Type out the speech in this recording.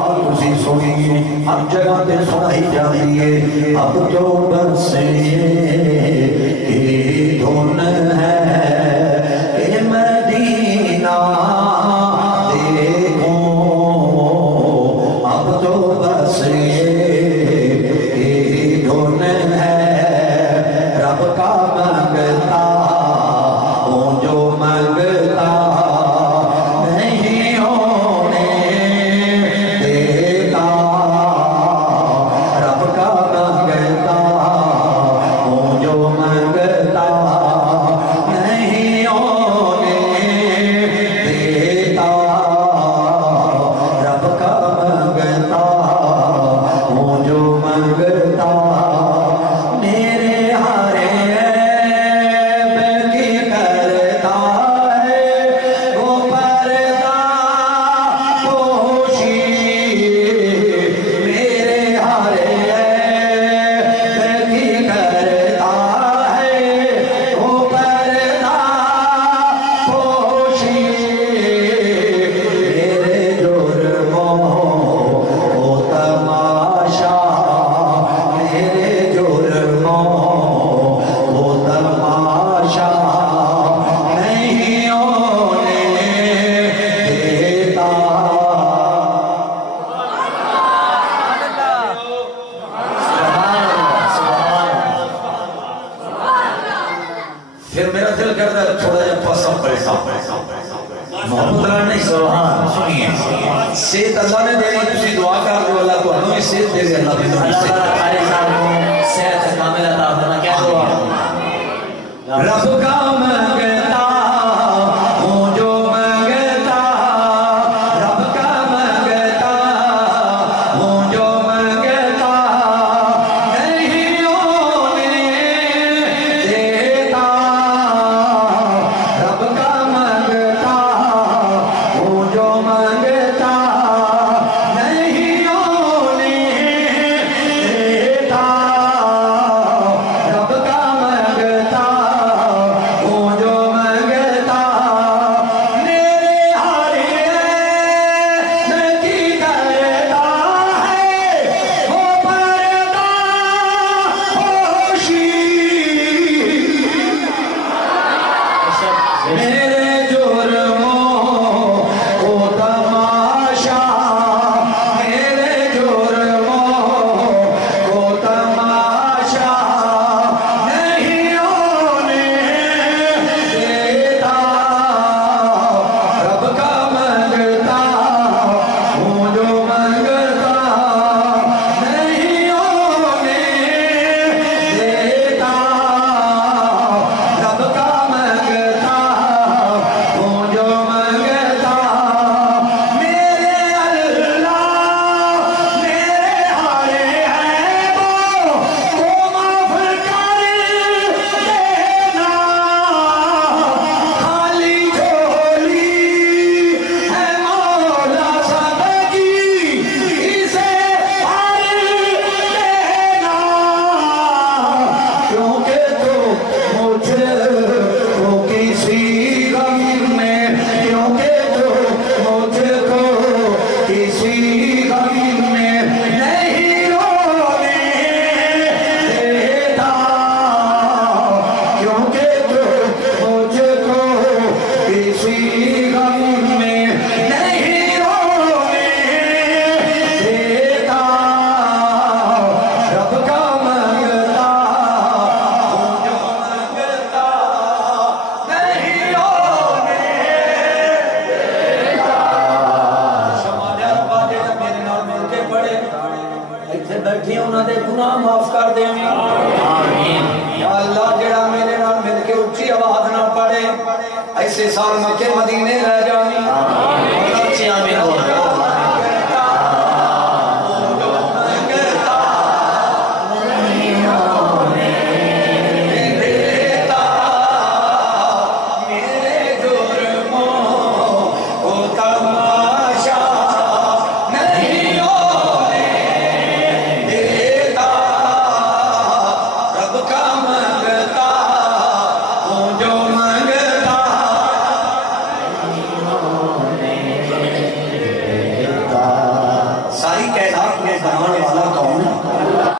तुसी सुनिए हर जगह पे सुनाई जाती है। अब तो बस ये धुन है कि मदीना देखो। अब तो बस ये धुन है रब का मंगता हूँ जो मंगता नहीं होने देता। रब का मंगता हूँ जो मंगता नहीं होने देता। रब का मंगता हूँ जो मंगता मेरे हारे ऐब की करता है वो पर्दा पोशी। मेरे हारे ऐब की करता है वो पर्दा पोशी। मेरे जुर्मों को तमाशा मेरे जुर्मों को तमाशा नहीं होने देता। फिर मेरा दिल करता है थोड़ा जब फसा पैसा मोहम्मद नहीं सुनिए सेहत अल्लाह ने देनी। तुसी दुआ कर दो अल्लाह को हमें सेहत दे दे। अल्लाह सेहत कामिल अता फरमा। क्या दुआ रब का मंगता हूँ जो मंगता। रब का मंगता हूँ जो मंगता नहीं होने देता। रब का मंगता हूँ जो मंगता नहीं होने देता। रब का मंगता हूँ जो मंगता मेरे हारे नहीं करता है वो पर्दा पोशी। मेरे जुर्मों को तमाशा मेरे जुर्मों को तमाशा नहीं होने देता। रब का मंगता हूँ जो मंगता नहीं होने देता। रब का मंगता हूँ जो मंगता मेरे अल्लाह मेरे हारे ऐबों को माफ कर देना। खाली झोली है मौला सबकी इसे भर देना। क्योंकि तो मुझको किसी गम में क्योंकि तो मुझको किसी गम में नहीं रोने देता। क्योंकि तो मुझको किसी गम में नहीं रोने देता। रब का मंगता हूँ जो मंगता नहीं होने देता। समाजा बाजे जब मेरे नाल मिल के पड़े इत्थे बैठे उन्होंने गुनाह माफ कर देवे। आमीन या अल्लाह जेड़ा मेरे नाल मिल के उच्ची आवाज ना पड़े ऐसे साल मक्के मदीने ले जानी। आमीन अच्छी आमीन हो मेरे जुर्मों को तमाशा नहीं होने देता। रब का मंगता हूँ जो मंगता बनाने वाला